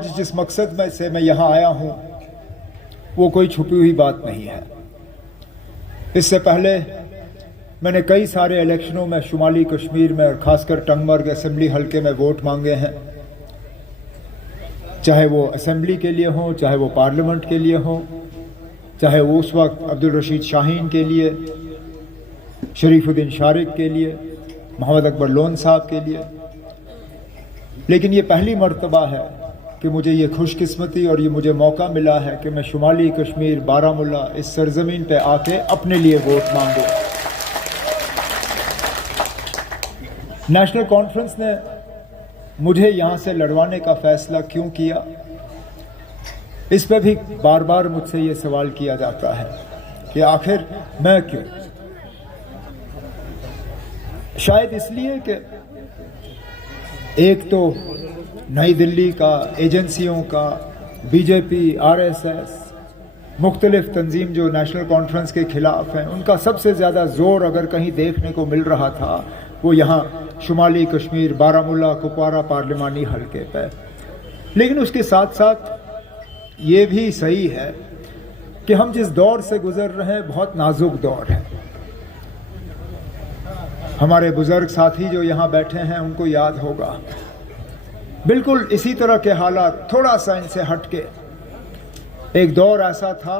आज जिस मकसद में से मैं यहाँ आया हूँ वो कोई छुपी हुई बात नहीं है। इससे पहले मैंने कई सारे इलेक्शनों में शुमाली कश्मीर में और ख़ासकर टंगमर्ग असेंबली हलके में वोट मांगे हैं, चाहे वो असेंबली के लिए हो, चाहे वो पार्लियामेंट के लिए हो, चाहे वो उस वक्त अब्दुल रशीद शाहीन के लिए, शरीफुद्दीन शारिक के लिए, मोहम्मद अकबर लोन साहब के लिए। लेकिन ये पहली मर्तबा है कि मुझे ये खुशकिस्मती और ये मुझे मौका मिला है कि मैं शुमाली कश्मीर बारामुल्ला इस सरजमीन पे आके अपने लिए वोट मांगूं। नेशनल कॉन्फ्रेंस ने मुझे यहाँ से लड़वाने का फैसला क्यों किया, इस पे भी बार बार मुझसे ये सवाल किया जाता है कि आखिर मैं क्यों। शायद इसलिए कि एक तो नई दिल्ली का, एजेंसियों का, बीजेपी, आरएसएस, मुख्तलिफ तंजीम जो नेशनल कॉन्फ्रेंस के खिलाफ हैं, उनका सबसे ज़्यादा ज़ोर अगर कहीं देखने को मिल रहा था वो यहाँ शुमाली कश्मीर बारामुल्ला कुपवारा पार्लिमानी हलके पे। लेकिन उसके साथ साथ ये भी सही है कि हम जिस दौर से गुजर रहे हैं बहुत नाजुक दौर है। हमारे बुजुर्ग साथी जो यहाँ बैठे हैं उनको याद होगा, बिल्कुल इसी तरह के हालात, थोड़ा सा इनसे हटके एक दौर ऐसा था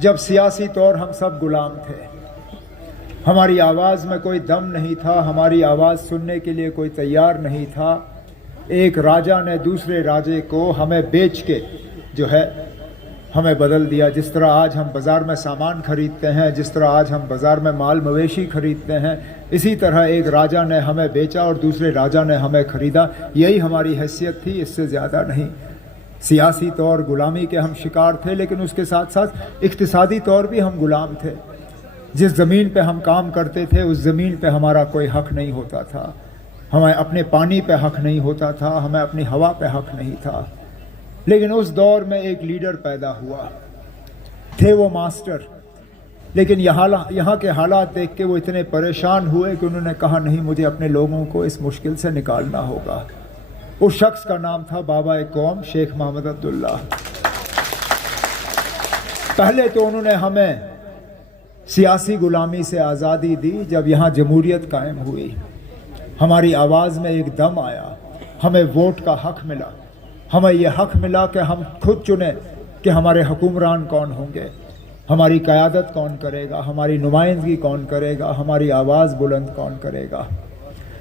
जब सियासी तौर हम सब गुलाम थे। हमारी आवाज़ में कोई दम नहीं था, हमारी आवाज़ सुनने के लिए कोई तैयार नहीं था। एक राजा ने दूसरे राजे को हमें बेच के जो है हमें बदल दिया। जिस तरह आज हम बाज़ार में सामान खरीदते हैं, जिस तरह आज हम बाज़ार में माल मवेशी खरीदते हैं, इसी तरह एक राजा ने हमें बेचा और दूसरे राजा ने हमें ख़रीदा। यही हमारी हैसियत थी, इससे ज़्यादा नहीं। सियासी तौर गुलामी के हम शिकार थे, लेकिन उसके साथ साथ इक़्तिसादी तौर भी हम गुलाम थे। जिस ज़मीन पे हम काम करते थे उस ज़मीन पे हमारा कोई हक़ नहीं होता था, हमें अपने पानी पे हक़ नहीं होता था, हमें अपनी हवा पे हक़ नहीं था। लेकिन उस दौर में एक लीडर पैदा हुआ, थे वो मास्टर। लेकिन यहाँ के हालात देख के वो इतने परेशान हुए कि उन्होंने कहा नहीं, मुझे अपने लोगों को इस मुश्किल से निकालना होगा। उस शख्स का नाम था बाबा कौम शेख मोहम्मद अब्दुल्ला। पहले तो उन्होंने हमें सियासी गुलामी से आज़ादी दी। जब यहाँ जमहूरियत कायम हुई, हमारी आवाज़ में एक दम आया, हमें वोट का हक़ मिला। हमें यह हक़ मिला कि हम खुद चुने कि हमारे हुक्मरान कौन होंगे, हमारी क़यादत कौन करेगा, हमारी नुमाइंदगी कौन करेगा, हमारी आवाज़ बुलंद कौन करेगा।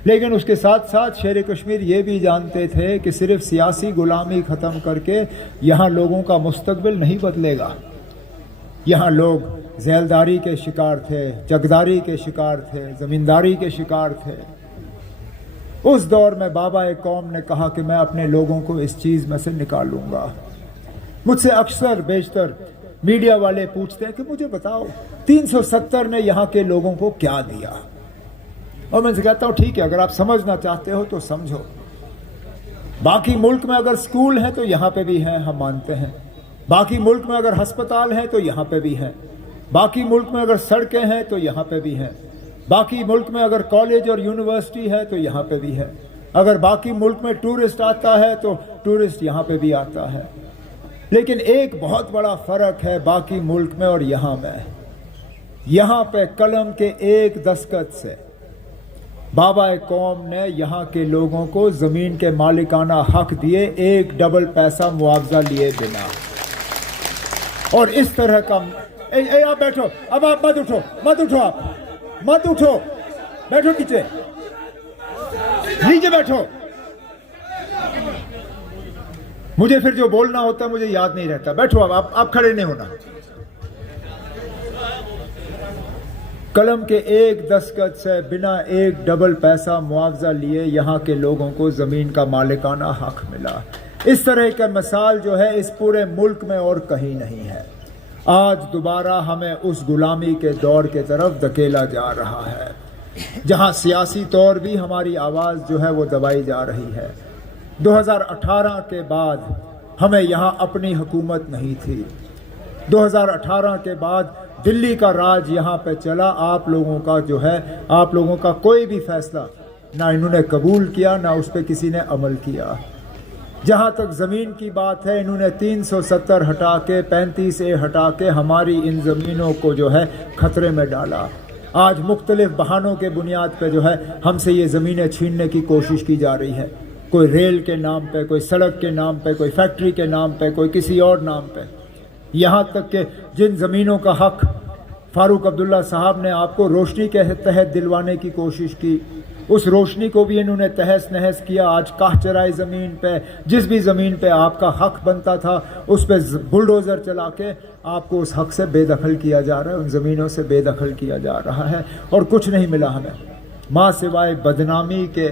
लेकिन उसके साथ साथ शेर कश्मीर ये भी जानते थे कि सिर्फ सियासी गुलामी ख़त्म करके यहाँ लोगों का मुस्तकबिल नहीं बदलेगा। यहाँ लोग ज़ैलदारी के शिकार थे, जगदारी के शिकार थे, ज़मींदारी के शिकार थे। उस दौर में बाबा कौम ने कहा कि मैं अपने लोगों को इस चीज़ में से निकालूंगा। मुझसे अक्सर बेशतर मीडिया वाले पूछते हैं कि मुझे बताओ 370 ने यहाँ के लोगों को क्या दिया। और मैं कहता हूँ ठीक है, अगर आप समझना चाहते हो तो समझो। बाकी मुल्क में अगर स्कूल हैं तो यहाँ पे भी हैं, हम मानते हैं। बाकी मुल्क में अगर हस्पताल हैं तो यहाँ पे भी हैं। बाकी मुल्क में अगर सड़कें हैं तो यहाँ पे भी हैं। बाकी मुल्क में अगर कॉलेज और यूनिवर्सिटी है तो यहाँ पे भी है। अगर बाकी मुल्क में टूरिस्ट आता है तो टूरिस्ट यहाँ पे भी आता है। लेकिन एक बहुत बड़ा फ़र्क है बाकी मुल्क में और यहाँ में। यहाँ पे कलम के एक दस्तखत से बाबा कौम ने यहाँ के लोगों को ज़मीन के मालिकाना हक दिए, एक डबल पैसा मुआवजा लिए बिना। और इस तरह का आप बैठो, अब आप मत उठो, मत उठो, आप मत उठो, बैठो नीचे, नीचे बैठो। मुझे फिर जो बोलना होता है मुझे याद नहीं रहता। बैठो, अब आप खड़े नहीं होना। कलम के एक दस्तखत से बिना एक डबल पैसा मुआवजा लिए यहाँ के लोगों को ज़मीन का मालिकाना हक मिला। इस तरह का मिसाल जो है इस पूरे मुल्क में और कहीं नहीं है। आज दोबारा हमें उस गुलामी के दौर के तरफ धकेला जा रहा है जहां सियासी तौर भी हमारी आवाज़ जो है वो दबाई जा रही है। 2018 के बाद हमें यहां अपनी हुकूमत नहीं थी। 2018 के बाद दिल्ली का राज यहाँ पे चला। आप लोगों का जो है, आप लोगों का कोई भी फैसला ना इन्होंने कबूल किया, ना उस पर किसी ने अमल किया। جہاں تک زمین کی بات ہے انہوں نے 370 ہٹا کے 35A ہٹا کے ہماری ان زمینوں کو جو ہے خطرے میں ڈالا. آج مختلف بہانوں کے بنیاد پہ جو ہے ہم سے یہ زمینیں چھیننے کی کوشش کی جا رہی ہے. کوئی ریل کے نام پہ، کوئی سڑک کے نام پہ، کوئی فیکٹری کے نام پہ، کوئی کسی اور نام پہ. یہاں تک کہ جن زمینوں کا حق فاروق عبداللہ صاحب نے آپ کو روشنی کے تحت دلوانے کی کوشش کی، اس روشنی کو بھی انہوں نے تہس نہس کیا. آج کاہ چرائی زمین پہ، جس بھی زمین پہ آپ کا حق بنتا تھا اس پہ بلڈوزر چلا کے آپ کو اس حق سے بے دخل کیا جا رہا ہے، ان زمینوں سے بے دخل کیا جا رہا ہے. اور کچھ نہیں ملا ہمیں ماں سوائے بدنامی کے،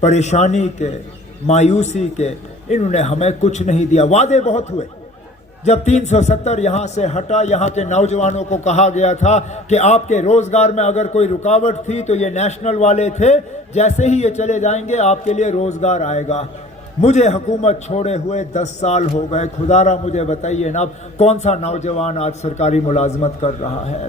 پریشانی کے، مایوسی کے. انہوں نے ہمیں کچھ نہیں دیا. وعدے بہت ہوئے. جب 370 یہاں سے ہٹا، یہاں کے نوجوانوں کو کہا گیا تھا کہ آپ کے روزگار میں اگر کوئی رکاوٹ تھی تو یہ نیشنل والے تھے، جیسے ہی یہ چلے جائیں گے آپ کے لیے روزگار آئے گا. مجھے حکومت چھوڑے ہوئے 10 سال ہو گئے. خدا را مجھے بتائیے نا کون سا نوجوان آج سرکاری ملازمت کر رہا ہے.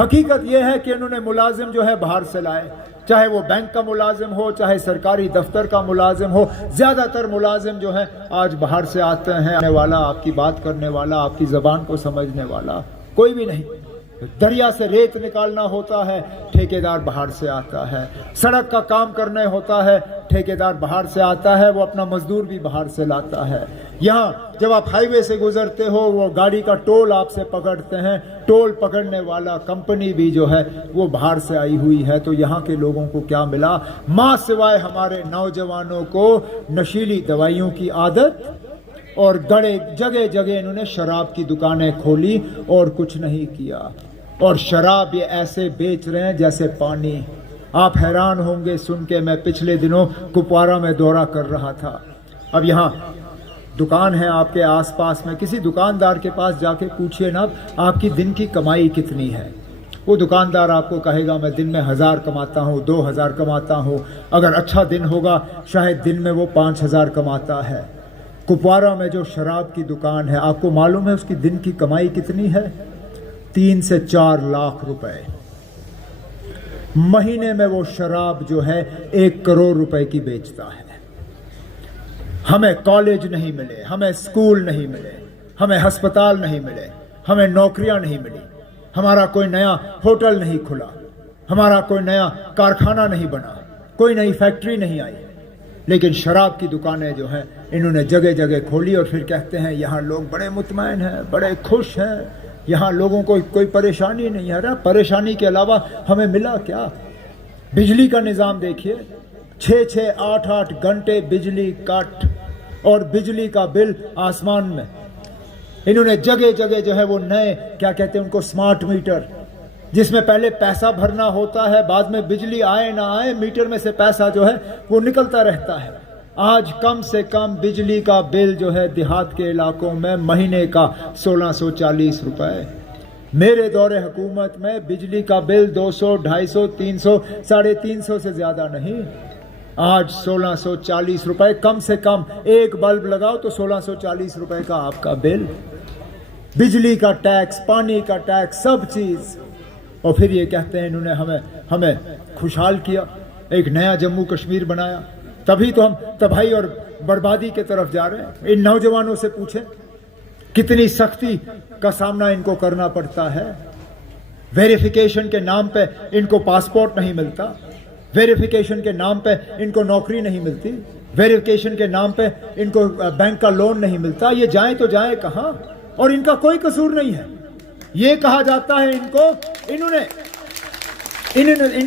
حقیقت یہ ہے کہ انہوں نے ملازم جو ہے باہر سے لائے، چاہے وہ بینک کا ملازم ہو، چاہے سرکاری دفتر کا ملازم ہو. زیادہ تر ملازم جو ہے آج باہر سے آتے ہیں. آنے والا، آپ کی بات کرنے والا، آپ کی زبان کو سمجھنے والا کوئی بھی نہیں. دریا سے ریت نکالنا ہوتا ہے، ٹھیکیدار باہر سے آتا ہے. سڑک کا کام کرنے ہوتا ہے، ٹھیکیدار باہر سے آتا ہے، وہ اپنا مزدور بھی باہر سے لاتا ہے. یہاں جب آپ ہائی وے سے گزرتے ہو وہ گاڑی کا ٹول آپ سے پکڑتے ہیں، ٹول پکڑنے والا کمپنی بھی جو ہے وہ باہر سے آئی ہوئی ہے. تو یہاں کے لوگوں کو کیا ملا؟ ماں سوائے ہمارے نوجوانوں کو نشیلی دوائیوں کی عادت، اور جگہ جگہ انہوں نے شراب کی دکانیں کھولی اور کچھ نہیں کیا. اور شراب یہ ایسے بیچ رہے ہیں جیسے پانی. آپ حیران ہوں گے سن کے. میں پچھلے دنوں کپوارہ میں دورہ کر رہا تھا. اب یہاں دکان ہے آپ کے آس پاس میں، کسی دکاندار کے پاس جا کے پوچھئے نا آپ کی دن کی کمائی کتنی ہے. وہ دکاندار آپ کو کہے گا میں دن میں 1000 کماتا ہوں، 2000 کماتا ہوں. اگر اچھا دن ہوگا شاید دن میں وہ 5000 کماتا ہے. کپوارہ میں جو شراب کی دکان ہے، آپ کو معلوم ہے اس کی دن کی کمائی کتنی ہے؟ 3 سے 4 لاکھ روپے. مہینے میں وہ شراب جو ہے 1 کروڑ روپے کی بیچتا ہے. ہمیں کالج نہیں ملے، ہمیں اسکول نہیں ملے، ہمیں ہسپتال نہیں ملے، ہمیں نوکریاں نہیں ملی، ہمارا کوئی نیا ہوٹل نہیں کھلا، ہمارا کوئی نیا کارخانہ نہیں بنا، کوئی نئی فیکٹری نہیں آئی. لیکن شراب کی دکانیں جو ہیں انہوں نے جگہ جگہ کھولی اور پھر کہتے ہیں یہاں لوگ بڑے مطمئن ہیں، بڑے خوش ہیں، یہاں لوگوں کو کوئی پریشانی نہیں ہے. پریشانی کے علاوہ ہمیں ملا کیا؟ بجلی کا نظام دیکھیے، 6 8 گھنٹے بجلی کٹ اور بجلی کا بل آسمان میں. انہوں نے جگہ جگہ جو ہے وہ نئے کیا کہتے ہیں ان کو سمارٹ میٹر، جس میں پہلے پیسہ بھرنا ہوتا ہے، بعد میں بجلی آئے نہ آئے میٹر میں سے پیسہ جو ہے وہ نکلتا رہتا ہے. آج کم سے کم بجلی کا بل جو ہے دیہات کے علاقوں میں مہینے کا 1640 روپے. میرے دور حکومت میں بجلی کا بل 200 250 300 350 سے زیادہ نہیں. آج 1640 روپے کم سے کم. ایک بلب لگاؤ تو 1640 روپے کا آپ کا بل. بجلی کا ٹیکس، پانی کا ٹیکس، سب چیز. اور پھر یہ کہتے ہیں انہوں نے ہمیں خوشحال کیا، ایک نیا جموں کشمیر بنایا. تبھی تو ہم تباہی اور بربادی کے طرف جا رہے ہیں. ان نوجوانوں سے پوچھیں کتنی سختی کا سامنا ان کو کرنا پڑتا ہے. ویریفیکیشن کے نام پہ ان کو پاسپورٹ نہیں ملتا، ویریفیکیشن کے نام پہ ان کو نوکری نہیں ملتی، ویریفیکیشن کے نام پہ ان کو بینک کا لون نہیں ملتا. یہ جائیں تو جائیں کہاں؟ اور ان کا کوئی قصور نہیں ہے. یہ کہا جاتا ہے ان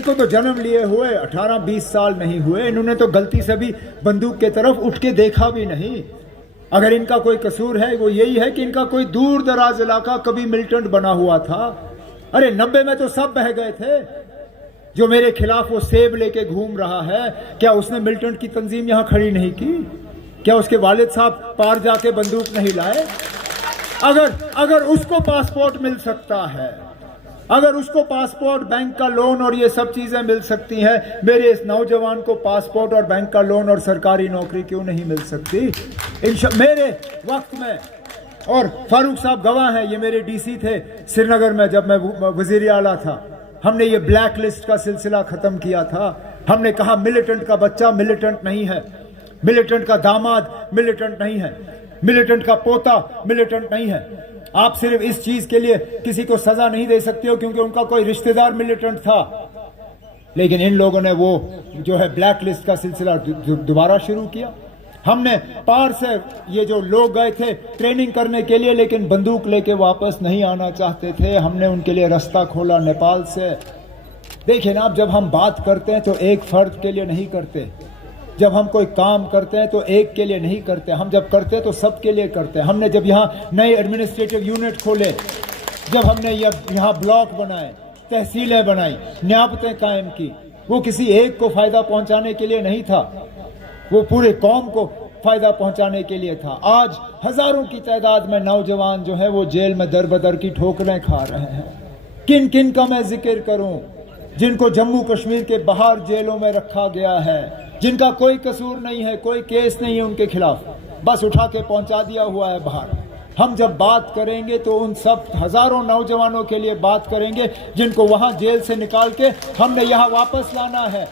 کو تو جنم لیے ہوئے 18-20 سال نہیں ہوئے، انہوں نے تو غلطی سے بھی بندوق کے طرف اٹھ کے دیکھا بھی نہیں. اگر ان کا کوئی قصور ہے وہ یہی ہے کہ ان کا کوئی دور دراز علاقہ کبھی ملٹنٹ بنا ہوا تھا. ارے 90 میں تو سب بہہ گئے تھے. جو میرے خلاف وہ سیب لے کے گھوم رہا ہے، کیا اس نے ملٹنٹ کی تنظیم یہاں کھڑی نہیں کی؟ کیا اس کے والد صاحب پار جا کے بندوق نہیں لائے؟ اگر اس کو پاسپورٹ مل سکتا ہے، اگر اس کو پاسپورٹ، بینک کا لون اور یہ سب چیزیں مل سکتی ہیں، میرے اس نوجوان کو پاسپورٹ اور بینک کا لون اور سرکاری نوکری کیوں نہیں مل سکتی؟ میرے وقت میں، اور فاروق صاحب گواہ ہیں، یہ میرے ڈی سی تھے سری نگر میں جب میں وزیر اعلیٰ تھا. ہم نے یہ بلیک لسٹ کا سلسلہ ختم کیا تھا. ہم نے کہا ملیٹنٹ کا بچہ ملیٹنٹ نہیں ہے. मिलिटेंट का दामाद मिलिटेंट नहीं है, मिलिटेंट का पोता मिलिटेंट नहीं है। आप सिर्फ इस चीज के लिए किसी को सजा नहीं दे सकते हो क्योंकि उनका कोई रिश्तेदार मिलिटेंट था। लेकिन इन लोगों ने वो जो है ब्लैक लिस्ट का सिलसिला दोबारा शुरू किया। हमने पार से ये जो लोग गए थे ट्रेनिंग करने के लिए, लेकिन बंदूक लेके वापस नहीं आना चाहते थे, हमने उनके लिए रास्ता खोला नेपाल से। देखिए ना, अब जब हम बात करते हैं तो एक फर्द के लिए नहीं करते, जब हम कोई काम करते हैं तो एक के लिए नहीं करते, हम जब करते हैं तो सब के लिए करते हैं। हमने जब यहाँ नए एडमिनिस्ट्रेटिव यूनिट खोले, जब हमने यहाँ ब्लॉक बनाए, तहसीलें बनाई, न्याबतें कायम की, वो किसी एक को फायदा पहुंचाने के लिए नहीं था, वो पूरे कौम को फायदा पहुंचाने के लिए था। आज हजारों की तादाद में नौजवान जो है वो जेल में दर बदर की ठोकरें खा रहे हैं। किन किन का मैं जिक्र करूं, जिनको जम्मू कश्मीर के बाहर जेलों में रखा गया है, जिनका कोई कसूर नहीं है, कोई केस नहीं है उनके खिलाफ, बस उठा के पहुंचा दिया हुआ है बाहर। हम जब बात करेंगे तो उन सब हजारों नौजवानों के लिए बात करेंगे जिनको वहां जेल से निकाल के हमने यहाँ वापस लाना है,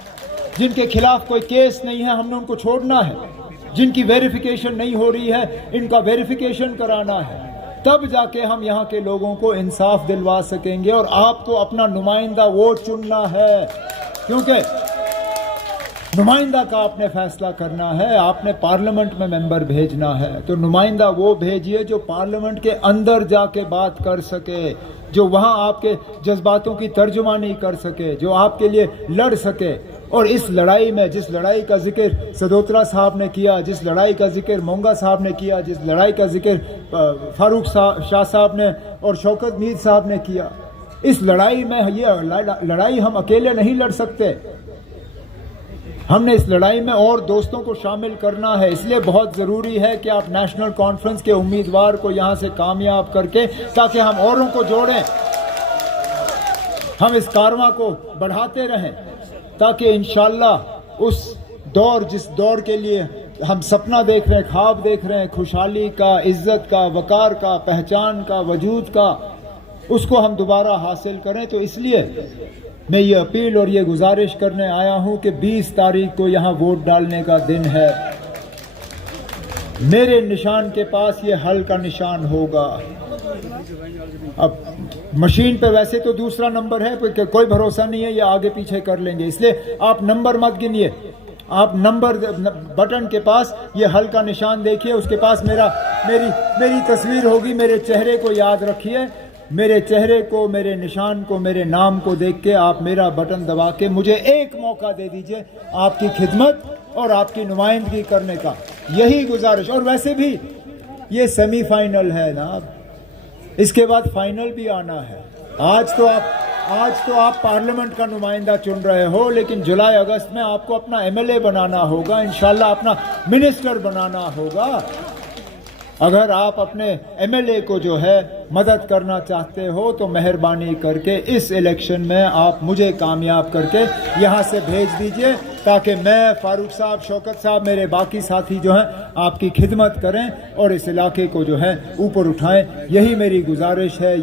जिनके खिलाफ कोई केस नहीं है, हमने उनको छोड़ना है, जिनकी वेरिफिकेशन नहीं हो रही है, इनका वेरिफिकेशन कराना है। तब जाके हम यहाँ के लोगों को इंसाफ दिलवा सकेंगे। और आपको अपना नुमाइंदा वोट चुनना है, क्योंकि नुमाइंदा का आपने फैसला करना है। आपने पार्लियामेंट में मेंबर भेजना है तो नुमाइंदा वो भेजिए जो पार्लियामेंट के अंदर जाके बात कर सके, जो वहाँ आपके जज्बातों की तर्जुमानी कर सके, जो आपके लिए लड़ सके। और इस लड़ाई में, जिस लड़ाई का जिक्र सदोत्रा साहब ने किया, जिस लड़ाई का जिक्र मोंगा साहब ने किया, जिस लड़ाई का जिक्र फारूक शाह साहब ने और शौकत मीर साहब ने किया, इस लड़ाई में ये लड़ाई हम अकेले नहीं लड़ सकते। हमने इस लड़ाई में और दोस्तों को शामिल करना है। इसलिए बहुत ज़रूरी है कि आप नेशनल कॉन्फ्रेंस के उम्मीदवार को यहाँ से कामयाब करके, ताकि हम औरों को जोड़ें, हम इस कारवां को बढ़ाते रहें, ताकि इंशाअल्लाह उस दौर, जिस दौर के लिए हम सपना देख रहे हैं, ख्वाब देख रहे हैं, खुशहाली का, इज्जत का, वकार का, पहचान का, वजूद का, उसको हम दोबारा हासिल करें। तो इसलिए मैं ये अपील और ये गुजारिश करने आया हूं कि 20 तारीख को यहाँ वोट डालने का दिन है। मेरे निशान के पास ये हल का निशान होगा। अब मशीन पे वैसे तो दूसरा नंबर है, कोई भरोसा नहीं है, ये आगे पीछे कर लेंगे, इसलिए आप नंबर मत गिनिए। आप नंबर बटन के पास ये हल का निशान देखिए, उसके पास मेरी तस्वीर होगी। मेरे चेहरे को याद रखिए, मेरे चेहरे को, मेरे निशान को, मेरे नाम को देख के आप मेरा बटन दबा के मुझे एक मौका दे दीजिए आपकी खिदमत और आपकी नुमाइंदगी करने का, यही गुजारिश। और वैसे भी ये सेमीफाइनल है ना, इसके बाद फाइनल भी आना है। आज तो आप पार्लियामेंट का नुमाइंदा चुन रहे हो, लेकिन जुलाई अगस्त में आपको अपना एमएलए बनाना होगा, इंशाल्लाह अपना मिनिस्टर बनाना होगा। अगर आप अपने एमएलए को जो है मदद करना चाहते हो तो मेहरबानी करके इस इलेक्शन में आप मुझे कामयाब करके यहाँ से भेज दीजिए, ताकि मैं, फारूक साहब, शौकत साहब, मेरे बाकी साथी जो हैं आपकी खिदमत करें और इस इलाके को जो है ऊपर उठाएं। यही मेरी गुजारिश है।